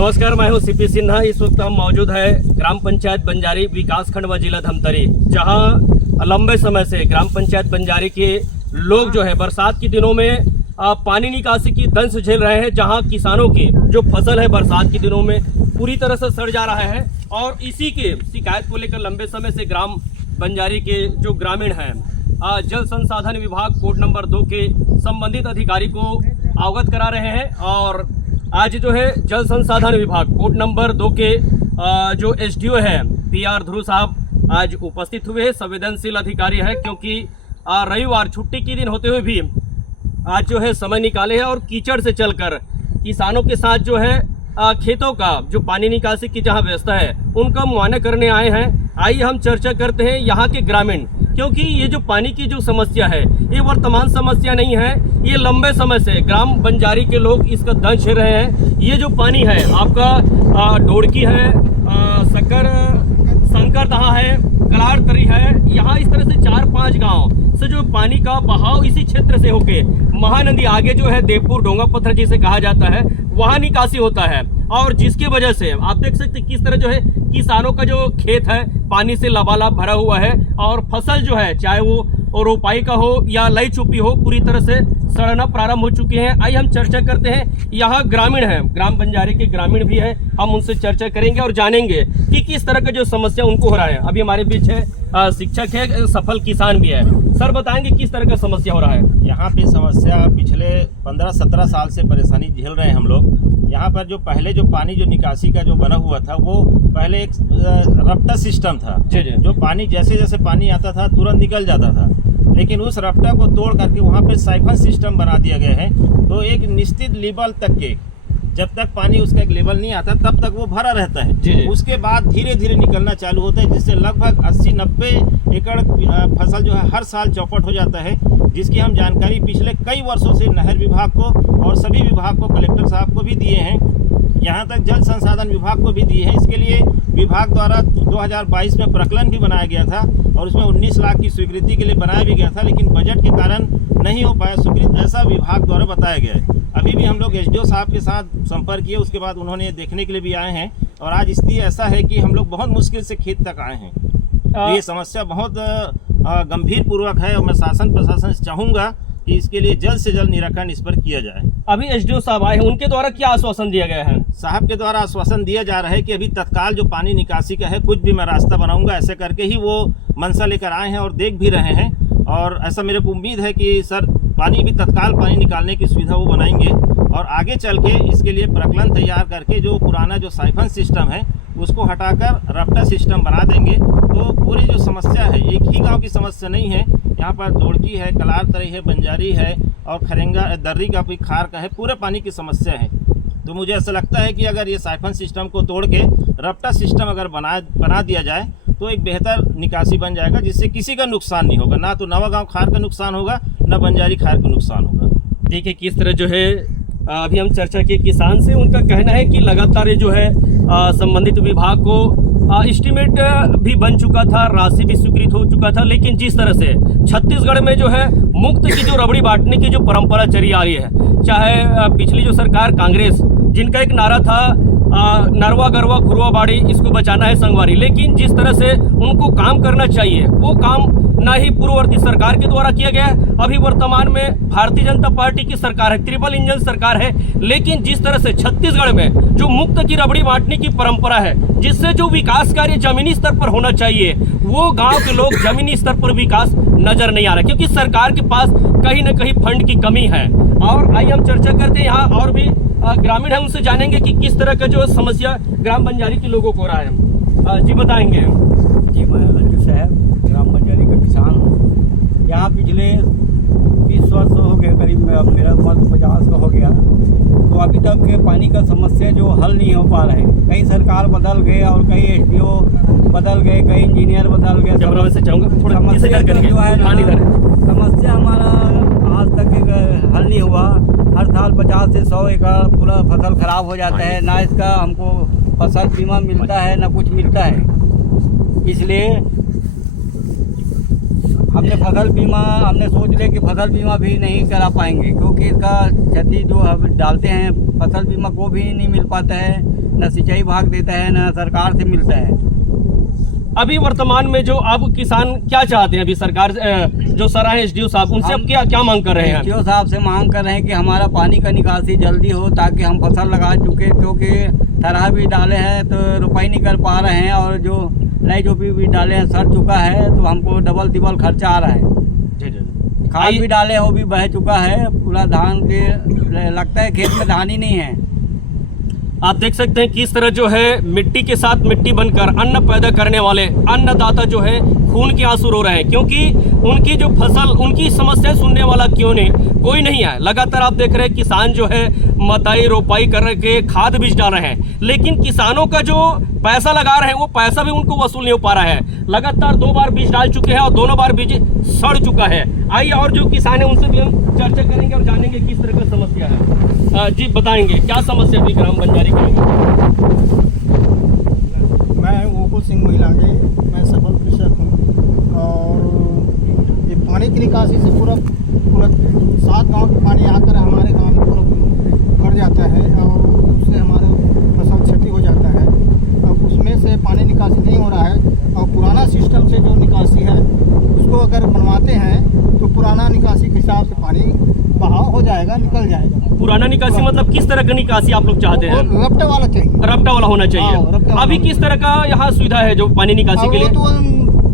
नमस्कार, मैं हूं सीपी सिन्हा। इस वक्त हम मौजूद है ग्राम पंचायत बंजारी विकासखंड व जिला धमतरी, जहां लंबे समय से ग्राम पंचायत बंजारी के लोग जो है बरसात के दिनों में पानी निकासी की दंश झेल रहे हैं, जहां किसानों की जो फसल है बरसात के दिनों में पूरी तरह से सड़ जा रहा है। और इसी के शिकायत को लेकर लंबे समय से ग्राम बंजारी के जो ग्रामीण हैं जल संसाधन विभाग कोड नंबर 2 के संबंधित अधिकारी को अवगत करा रहे हैं। और आज जो है जल संसाधन विभाग कोड नंबर 2 के जो एसडीओ है PR ध्रुव साहब आज उपस्थित हुए हैं। संवेदनशील अधिकारी है, क्योंकि रविवार छुट्टी के दिन होते हुए भी आज जो है समय निकाले हैं और कीचड़ से चलकर किसानों के साथ जो है खेतों का जो पानी निकासी की जहां व्यवस्था है उनका मुआयना करने आए हैं। आइए हम चर्चा करते हैं यहाँ के ग्रामीण, क्योंकि ये जो पानी की जो समस्या है ये वर्तमान समस्या नहीं है, ये लंबे समय से ग्राम बंजारी के लोग इसका दंश झेल रहे हैं। ये जो पानी है आपका ढोड़की है, शंकर दहा है, कलाड़ तरी है, यहाँ इस तरह से 4-5 गांव से जो पानी का बहाव इसी क्षेत्र से होके महानदी आगे जो है देवपुर डोंगा पत्थर जिसे कहा जाता है वहाँ निकासी होता है। और जिसकी वजह से आप देख सकते किस तरह जो है किसानों का जो खेत है पानी से लबालब भरा हुआ है और फसल जो है चाहे वो रोपाई का हो या लई चुपी हो पूरी तरह से सड़ना प्रारंभ हो चुके हैं। आइए हम चर्चा करते हैं, यहाँ ग्रामीण हैं, ग्राम बंजारी के ग्रामीण भी हैं, हम उनसे चर्चा करेंगे और जानेंगे कि किस तरह का जो समस्या उनको हो रहा है। अभी हमारे बीच है शिक्षक है, सफल किसान भी है। सर बताएंगे किस तरह का समस्या हो रहा है? यहाँ पे समस्या पिछले 15-17 साल से परेशानी झेल रहे हैं हम लोग। यहाँ पर जो पहले जो पानी जो निकासी का जो बना हुआ था वो पहले एक रफ्ता सिस्टम था जी। जो पानी जैसे जैसे पानी आता था तुरंत निकल जाता था, लेकिन उस रफ्ता को तोड़ करके वहाँ पे साइफन सिस्टम बना दिया गया है। तो एक निश्चित लेवल तक के जब तक पानी उसका एक लेवल नहीं आता तब तक वो भरा रहता है जी। उसके बाद धीरे धीरे निकलना चालू होता है, जिससे लगभग 80-90 एकड़ फसल जो है हर साल चौपट हो जाता है, जिसकी हम जानकारी पिछले कई वर्षों से नहर विभाग को और सभी विभाग को, कलेक्टर साहब को भी दिए हैं, यहाँ तक जल संसाधन विभाग को भी दिए हैं। इसके लिए विभाग द्वारा 2022 में प्रकलन भी बनाया गया था और उसमें 19 लाख की स्वीकृति के लिए बनाया भी गया था, लेकिन बजट के कारण नहीं हो पाया स्वीकृत, ऐसा विभाग द्वारा बताया गया है। अभी भी हम लोग एसडीओ साहब के साथ संपर्क किए, उसके बाद उन्होंने देखने के लिए भी आए हैं और आज स्थिति ऐसा है कि हम लोग बहुत मुश्किल से खेत तक आए हैं। तो ये समस्या बहुत गंभीर पूर्वक है और मैं शासन प्रशासन से चाहूँगा कि इसके लिए जल्द से जल्द निराकरण इस पर किया जाए। अभी एसडीओ साहब आए हैं, उनके द्वारा क्या आश्वासन दिया गया है? साहब के द्वारा आश्वासन दिया जा रहा है कि अभी तत्काल जो पानी निकासी का है कुछ भी मैं रास्ता बनाऊंगा, ऐसे करके ही वो मंशा लेकर आए हैं और देख भी रहे हैं। और ऐसा मेरे को उम्मीद है कि सर पानी भी तत्काल पानी निकालने की सुविधा वो बनाएंगे और आगे चल के इसके लिए प्रकलन तैयार करके जो पुराना जो साइफन सिस्टम है उसको हटाकर रफ्ता सिस्टम बना देंगे। तो पूरी जो समस्या है एक ही गांव की समस्या नहीं है, यहाँ पर ढोड़की है, कलाड़ तरी है, बंजारी है और खरेंगा दर्री का भी खार का है, पूरे पानी की समस्या है। तो मुझे ऐसा लगता है कि अगर ये साइफन सिस्टम को तोड़ के रफ्ता सिस्टम अगर बना दिया जाए तो एक बेहतर निकासी बन जाएगा, जिससे किसी का नुकसान नहीं होगा, ना तो नवागांव खार का नुकसान होगा ना बंजारी खार का नुकसान होगा। देखिए किस तरह जो है अभी हम चर्चा किए किसान से, उनका कहना है कि लगातार ये जो है संबंधित विभाग को एस्टीमेट भी बन चुका था, राशि भी स्वीकृत हो चुका था, लेकिन जिस तरह से छत्तीसगढ़ में जो है मुफ्त की जो रबड़ी बांटने की जो परंपरा चली आ रही है, चाहे पिछली जो सरकार कांग्रेस जिनका एक नारा था नरवा गरवा खुरवा बाड़ी, इसको बचाना है संगवारी, लेकिन जिस तरह से उनको काम करना चाहिए वो काम ना ही पूर्ववर्ती सरकार के द्वारा किया गया। अभी वर्तमान में भारतीय जनता पार्टी की सरकार है, ट्रिपल इंजन सरकार है, लेकिन जिस तरह से छत्तीसगढ़ में जो मुफ्त की रबड़ी बांटने की परंपरा है, जिससे जो विकास कार्य जमीनी स्तर पर होना चाहिए वो गांव के लोग जमीनी स्तर पर विकास नजर नहीं आ रहा, क्योंकि सरकार के पास कहीं ना कहीं फंड की कमी है। और आइए हम चर्चा करते हैं, यहाँ और भी ग्रामीण है, उनसे जानेंगे कि किस तरह का जो समस्या ग्राम बंजारी के लोगों को हो रहा है। जी बताएंगे। जी मैं रंजू साहब ग्राम बंजारी का किसान हूँ। यहाँ पिछले 20 वर्ष हो गए करीब, मेरा उम्र 50 का हो गया, तो अभी तक के पानी का समस्या जो हल नहीं हो पा रहे हैं। कई सरकार बदल गए और कई एसडीओ बदल गए, कई इंजीनियर बदल गए। से चाहूँगा थोड़ा समस्या जो है समस्या हमारा आज तक हल नहीं हुआ। हर साल 50 से 100 एकड़ पूरा फसल खराब हो जाता है, ना इसका हमको फसल बीमा मिलता है ना कुछ मिलता है। इसलिए हमने सोच लिया कि फसल बीमा भी नहीं करा पाएंगे, क्योंकि इसका क्षति जो हम डालते हैं फसल बीमा को भी नहीं मिल पाता है, न सिंचाई विभाग देता है न सरकार से मिलता है। अभी वर्तमान में जो अब किसान क्या चाहते हैं, अभी सरकार जो सर है एसडीओ साहब, उनसे अब क्या क्या मांग कर रहे हैं? एसडीओ साहब से मांग कर रहे हैं कि हमारा पानी का निकासी जल्दी हो ताकि हम फसल लगा चुके, क्योंकि थरहा भी डाले हैं तो रुपये नहीं कर पा रहे हैं, और जो नई जो भी डाले हैं सड़ चुका है तो हमको डबल तिबल खर्चा आ रहा है। जी जी। खाद भी डाले वो भी बह चुका है, पूरा धान के लगता है खेत में धान ही नहीं है। आप देख सकते हैं किस तरह जो है मिट्टी के साथ मिट्टी बनकर अन्न पैदा करने वाले अन्नदाता जो है खून के आंसू रो रहे हैं, क्योंकि उनकी जो फसल, उनकी समस्या सुनने वाला क्यों नहीं, कोई नहीं है। लगातार आप देख रहे हैं किसान जो है मताई रोपाई कर के खाद बीज डाल रहे हैं, लेकिन किसानों का जो पैसा लगा रहे हैं वो पैसा भी उनको वसूल नहीं हो पा रहा है। लगातार 2 बार बीज डाल चुके हैं और दोनों बार बीज सड़ चुका है। आइए और जो किसान है उनसे भी हम चर्चा करेंगे और जानेंगे किस तरह की समस्या है। जी बताएंगे क्या समस्या भी ग्राम बंजारी की? मैं गोकुल सिंह महिलांगे, मैं सफल कृषक हूँ और ये पानी की निकासी से पूरा 7 गांव के पानी आकर हमारे गांव में पूरा भर जाता है और उससे हमारा फसल क्षति हो जाता है। अब उसमें से पानी निकासी नहीं हो रहा है और पुराना सिस्टम से जो निकासी है उसको अगर बनवाते हैं तो पुराना निकासी के हिसाब से पानी बहाव हो जाएगा, निकल जाएगा। पुराना निकासी मतलब किस तरह का निकासी आप लोग चाहते हैं? रपटे वाला चाहिए, रपटा वाला होना हाँ, चाहिए। रपटा वाला। अभी किस तरह का यहाँ सुविधा है जो पानी निकासी के वो लिए? तो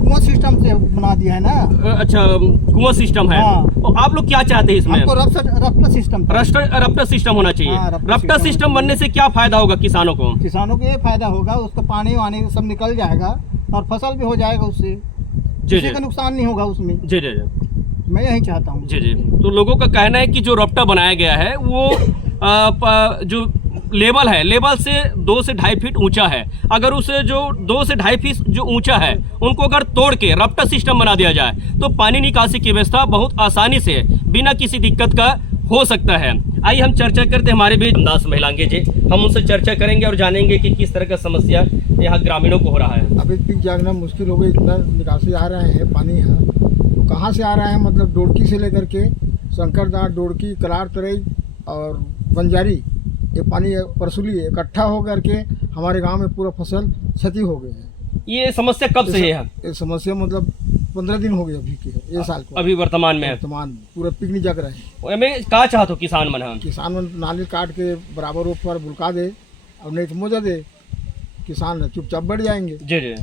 कुआं सिस्टम से बना दिया है ना। अच्छा, कुआं सिस्टम है। हाँ। तो आप लोग क्या चाहते हैं इसमें? हमको रपटा सिस्टम चाहिए। रपटा सिस्टम होना चाहिए। हाँ, रपटा रपटा सिस्टम सिस्टम बनने से क्या फायदा होगा किसानों को? किसानों को ये फायदा होगा, उसका पानी वानी सब निकल जाएगा और फसल भी हो जाएगा, उससे जी किसी जी का नुकसान नहीं होगा उसमें। जी जी जी मैं यही चाहता हूँ। जी जी। तो लोगों का कहना है कि जो रपटा बनाया गया है वो जो लेवल है, लेवल से 2 से 2.5 फीट ऊंचा है। अगर उसे जो 2 से 2.5 फीट जो ऊंचा है उनको अगर तोड़ के रपटा सिस्टम बना दिया जाए तो पानी निकासी की व्यवस्था बहुत आसानी से बिना किसी दिक्कत का हो सकता है। आइए हम चर्चा करते हैं हमारे बीच दास महिलांगे जी, हम उनसे चर्चा करेंगे और जानेंगे कि किस तरह का समस्या यहाँ ग्रामीणों को हो रहा है। अभी पिक जागना मुश्किल हो गई, इतना निकासी आ रहे हैं पानी यहाँ, तो कहाँ से आ रहा है? मतलब डोड़की से लेकर के शंकरदास, डोड़की, कलार तरई और बंजारी, ये पानी परसुली इकट्ठा हो करके हमारे गांव में पूरा फसल क्षति हो गई है। ये समस्या कब से है यहाँ? ये समस्या मतलब 15 दिन हो गए अभी के, ये साल को अभी वर्तमान में वर्तमान पूरा पिकनिक जग रहे हैं। मैं का चाहत हो किसान मन हम किसान मन नाली काट के बराबर ऊपर बुलका दे और नहीं तो मोजा दे, किसान चुपचाप बढ़ जाएंगे। जी जी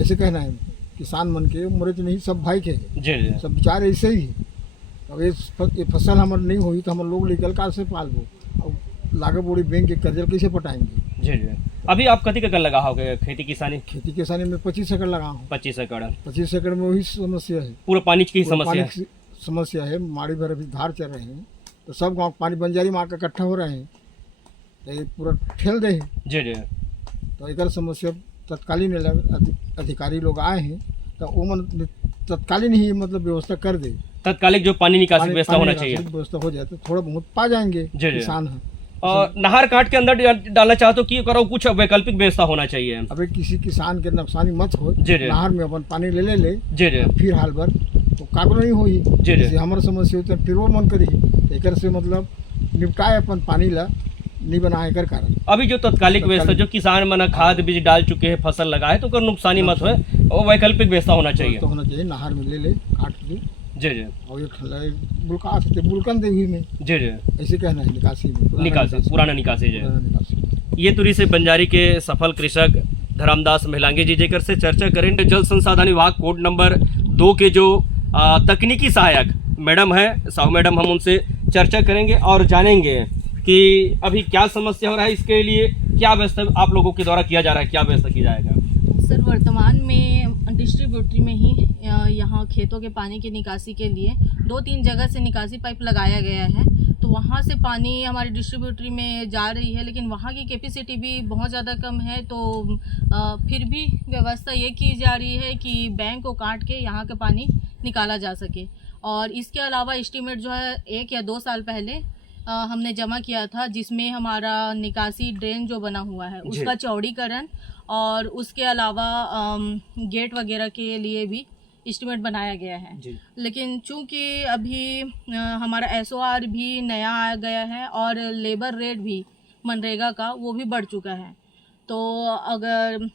ऐसे कहना है किसान मन के, मरे तो नहीं सब भाई के, जी जी सब बेचारे ऐसे ही। अब ये फसल हमारे नहीं हुई तो हम लोग लेकर कहाँ से पालबो? अब लागे बोड़ी बैंक के कर्जा कैसे पटाएंगे? जी जी। अभी आप कति का लगा होगे खेती किसानी? खेती किसानी में 25 एकड़ लगा हूँ। 25 एकड़। 25 एकड़ में वही समस्या है, पूरा पानी की पूरा समस्या पानी की समस्या है। माड़ी भर अभी धार चल रहे हैं तो सब गांव पानी बंजारी मार के इकट्ठा हो रहे हैं तो ये पूरा ठेल दे है। जी जी तो एक समस्या तत्कालीन अधिकारी लोग आए हैं तो वो मन तत्कालीन ही मतलब व्यवस्था कर दे, तत्कालिक जो पानी निकासी व्यवस्था होना निकासी चाहिए। व्यवस्था हो जाए तो थोड़ा बहुत पा जाएंगे जी, जी। किसान हैं। और नहर काट के अंदर डालना चाहते हो कि करो कुछ वैकल्पिक व्यवस्था होना चाहिए? अबे किसी किसान के नुकसानी मत हो, जी, जी। नहर में अपन पानी ले जी जी फिर हाल भर तो काकरो नहीं होई। जी, जी। जैसे हमारे समस्या होती है फिर वो मन करी एकर से मतलब निपटाए अपन पानी ला नहीं बनाए कर कारण। अभी जो तत्कालिक व्यवस्था जो किसान मन खाद बीज डाल चुके हैं, फसल लगाए तो नुकसानी मत हो, वो वैकल्पिक व्यवस्था होना चाहिए। तो होना चाहिए, नहर में ले काट के जी जी और ये बुलका से बुलकन दे हुई में, जी जी। ऐसे कहना है निकासी में, पुराना निकासी जी। पुराना निकासी। ये तुरी से बंजारी के सफल कृषक धर्मदास महिलांगे जी जेकर से चर्चा करेंगे। जल संसाधन विभाग कोड नंबर 2 के जो तकनीकी सहायक मैडम है, साहू मैडम, हम उनसे चर्चा करेंगे और जानेंगे कि अभी क्या समस्या हो रहा है, इसके लिए क्या व्यवस्था आप लोगों के द्वारा किया जा रहा है, क्या व्यवस्था की जाएगा? सर, वर्तमान में डिस्ट्रीब्यूटरी में ही यहाँ खेतों के पानी की निकासी के लिए 2-3 जगह से निकासी पाइप लगाया गया है, तो वहाँ से पानी हमारी डिस्ट्रीब्यूटरी में जा रही है, लेकिन वहाँ की कैपेसिटी भी बहुत ज़्यादा कम है। तो फिर भी व्यवस्था ये की जा रही है कि बैंक को काट के यहाँ का पानी निकाला जा सके। और इसके अलावा एस्टीमेट जो है 1 या 2 साल पहले हमने जमा किया था, जिसमें हमारा निकासी ड्रेन जो बना हुआ है उसका चौड़ीकरण और उसके अलावा गेट वगैरह के लिए भी एस्टीमेट बनाया गया है। लेकिन चूंकि अभी हमारा SOR भी नया आ गया है और लेबर रेट भी मनरेगा का वो भी बढ़ चुका है, तो अगर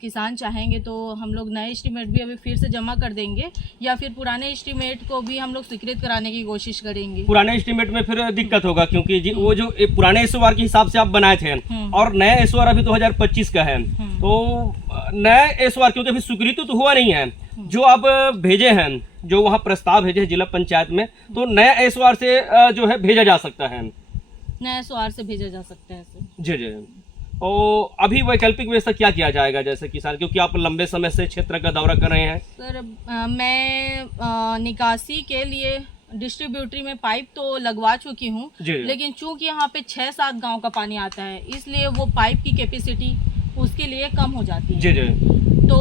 किसान चाहेंगे तो हम लोग नए एस्टीमेट भी अभी फिर से जमा कर देंगे या फिर पुराने एस्टीमेट को भी हम लोग स्वीकृत कराने की कोशिश करेंगे। पुराने एस्टीमेट में फिर दिक्कत होगा क्योंकि वो जो पुराने एसओआर के हिसाब से आप बनाए थे और नया एसओआर अभी 2025 का है, तो नया एसओआर क्योंकि अभी स्वीकृत तो हुआ नहीं है, जो आप भेजे हैं, जो वहाँ प्रस्ताव भेजे हैं जिला पंचायत में, तो नया एसओआर से जो है भेजा जा सकता है, नया एसओआर से भेजा जा सकता है सर। जी जी। और अभी वैकल्पिक व्यवस्था क्या किया जाएगा जैसे किसान, क्योंकि आप लंबे समय से क्षेत्र का दौरा कर रहे हैं? सर मैं निकासी के लिए डिस्ट्रीब्यूटरी में पाइप तो लगवा चुकी हूँ, लेकिन चूंकि यहाँ पे 6-7 गांव का पानी आता है इसलिए वो पाइप की कैपेसिटी उसके लिए कम हो जाती है। जी जी। तो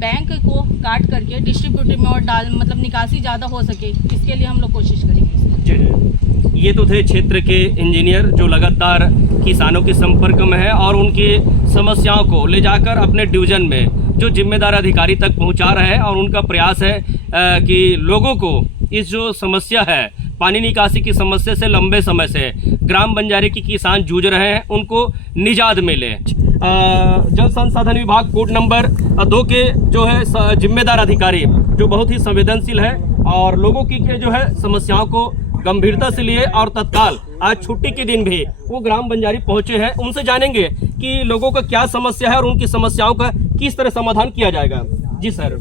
बैंक को काट करके डिस्ट्रीब्यूटरी में और मतलब निकासी ज़्यादा हो सके इसके लिए हम लोग कोशिश करेंगे। जी जी। ये तो थे क्षेत्र के इंजीनियर जो लगातार किसानों के संपर्क में है और उनकी समस्याओं को ले जाकर अपने डिवीजन में जो जिम्मेदार अधिकारी तक पहुंचा रहे हैं और उनका प्रयास है कि लोगों को इस जो समस्या है पानी निकासी की समस्या से लंबे समय से ग्राम बंजारी की किसान जूझ रहे हैं उनको निजात मिले। जल संसाधन विभाग कोड नंबर 2 के जो है जिम्मेदार अधिकारी जो बहुत ही संवेदनशील है और लोगों की जो है समस्याओं को गंभीरता से लिए और तत्काल आज छुट्टी के दिन भी वो ग्राम बंजारी पहुंचे हैं, उनसे जानेंगे कि लोगों का क्या समस्या है और उनकी समस्याओं का किस तरह समाधान किया जाएगा। जी सर।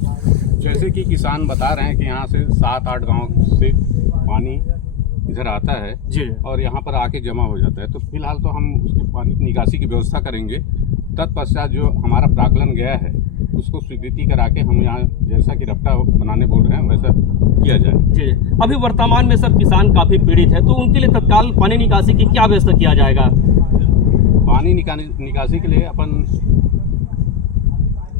जैसे कि किसान बता रहे हैं कि यहाँ से 7-8 गांव से पानी इधर आता है जी और यहाँ पर आके जमा हो जाता है, तो फिलहाल तो हम उसकी पानी की निकासी की व्यवस्था करेंगे। तत्पश्चात जो हमारा प्राकलन गया है उसको स्वीकृति करा के हम यहाँ जैसा कि रफ्ता बनाने बोल रहे हैं वैसा किया जाए। जी। अभी वर्तमान में सर किसान काफी पीड़ित है, तो उनके लिए तत्काल पानी निकासी की क्या व्यवस्था किया जाएगा? पानी निकासी के लिए अपन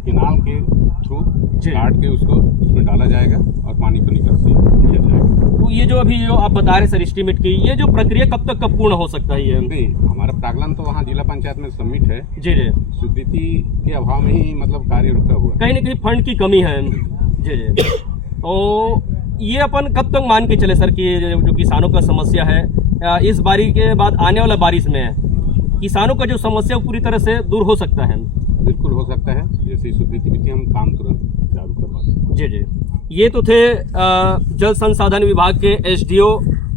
केनाल के थ्रू काट के उसको उसमें डाला जाएगा और पानी को निकासी किया जाएगा। तो ये जो अभी जो आप बता रहे सर एस्टीमेट की, ये जो प्रक्रिया कब तक कब पूर्ण हो सकता है? ये नहीं, हमारा प्राकलन तो वहाँ जिला पंचायत में सबमिट है। जी जी। स्वीकृति के अभाव में ही मतलब कार्य रुका हुआ, कहीं न कहीं फंड की कमी है। जी जी। तो ये अपन कब तक मान के चले सर कि जो किसानों का समस्या है इस बारिश के बाद आने वाला बारिश में किसानों का जो समस्या पूरी तरह से दूर हो सकता है? बिल्कुल हो सकता है, जैसे स्वीकृति मिलती है हम काम तुरंत चालू करवा दें। जी जी। ये तो थे जल संसाधन विभाग के एसडीओ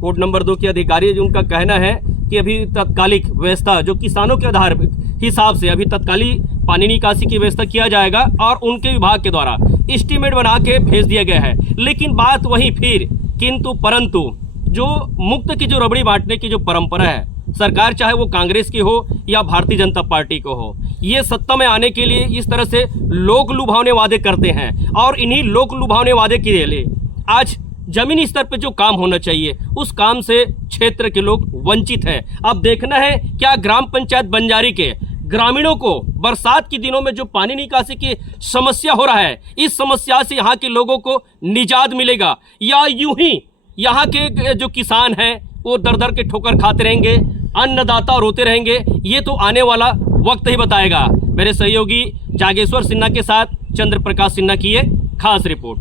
कोड नंबर 2 के अधिकारी, उनका कहना है कि अभी तत्कालिक व्यवस्था जो किसानों के आधार हिसाब से अभी तत्कालिक पानी निकासी की व्यवस्था किया जाएगा और उनके विभाग के द्वारा एस्टीमेट बना के भेज दिया गया है। लेकिन बात वहीं फिर किंतु परंतु जो मुक्त की जो रबड़ी बांटने की जो परंपरा है, सरकार चाहे वो कांग्रेस की हो या भारतीय जनता पार्टी को हो, ये सत्ता में आने के लिए इस तरह से लोक लुभावने वादे करते हैं और इन्हीं लोक लुभावने वादे के लिए आज जमीनी स्तर पर जो काम होना चाहिए उस काम से क्षेत्र के लोग वंचित हैं। अब देखना है क्या ग्राम पंचायत बंजारी के ग्रामीणों को बरसात के दिनों में जो पानी निकासी की समस्या हो रहा है, इस समस्या से यहाँ के लोगों को निजात मिलेगा या यूं ही यहाँ के जो किसान हैं वो दर दर के ठोकर खाते रहेंगे, अन्नदाता रोते रहेंगे। ये तो आने वाला वक्त ही बताएगा। मेरे सहयोगी जागेश्वर सिन्हा के साथ चंद्र प्रकाश सिन्हा की ये खास रिपोर्ट।